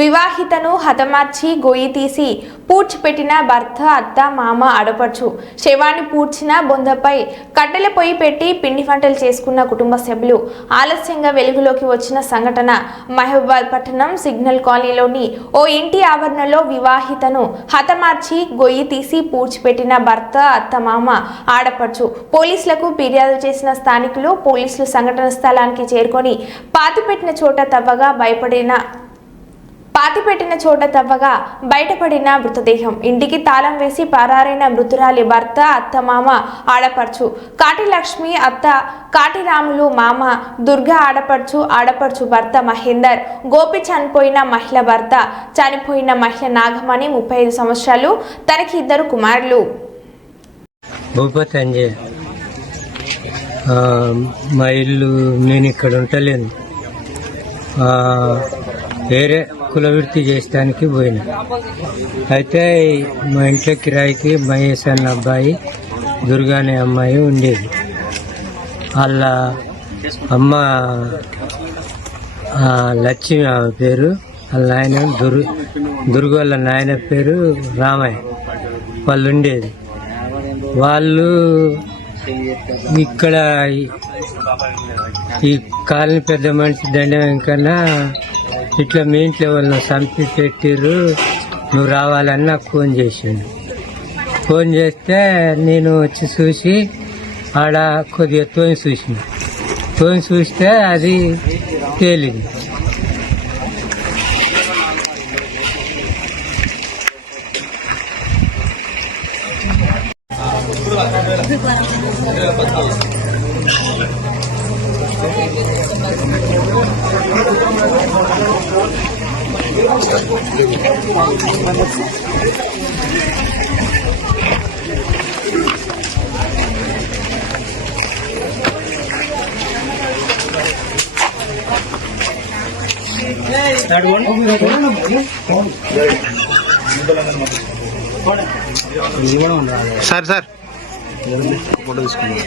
వివాహితను హతమార్చి గొయ్యి తీసి పూడ్చిపెట్టిన భర్త అత్త మామ ఆడపడుచు శవాన్ని పూడ్చిన బొందపై కట్టెల పొయ్యి పెట్టి పిండి వంటలు చేసుకున్న కుటుంబ సభ్యులు ఆలస్యంగా వెలుగులోకి వచ్చిన సంఘటన మహబూబాబాద్ పట్టణం సిగ్నల్ కాలనీలోని ఓ ఇంటి ఆవరణలో వివాహితను హతమార్చి గొయ్యి తీసి పూడ్చిపెట్టిన భర్త అత్త మామ ఆడపడుచు పోలీసులకు ఫిర్యాదు చేసిన స్థానికులు పోలీసులు సంఘటన స్థలానికి చేరుకొని పాతిపెట్టిన చోట తవ్వగా బయటపడిన మృతదేహం ఇంటికి తాళం వేసి పరారైన మృతురాలి భర్త అత్త మామ ఆడపడుచు కాటి లక్ష్మి అత్త కాటి రాములు మామ దుర్గా ఆడపడుచు భర్త మహేందర్ గోపి చనిపోయిన మహిళ నాగమణి 35 సంవత్సరాలు తనకి 2 కుమారులు. భూపతి అంజయ్ మా ఇల్లు నేను ఇక్కడ ఉంటలేను, వేరే కులవృత్తి చేయడానికి పోయినా. అయితే మా ఇంట్లో కిరాయికి మహేష్ అన్న అబ్బాయి దుర్గా అనే అమ్మాయి ఉండేది. వాళ్ళ అమ్మ లక్ష్మి ఆమె పేరు, వాళ్ళ నాయన దుర్గ వాళ్ళ నాయన పేరు రామయ్య. వాళ్ళు ఉండేది. వాళ్ళు ఇక్కడ ఈ కాలనీ పెద్ద మనిషి దండం కన్నా ఇట్లా మీ ఇంట్లో వాళ్ళని చంపి పెట్టిర్రు, నువ్వు రావాలని నాకు ఫోన్ చేసిండు. ఫోన్ చేస్తే నేను వచ్చి చూసి ఆడ కొద్దిగా తోని చూస్తే అది తేలింది. సార్ ఫోటో తీసుకున్నాం.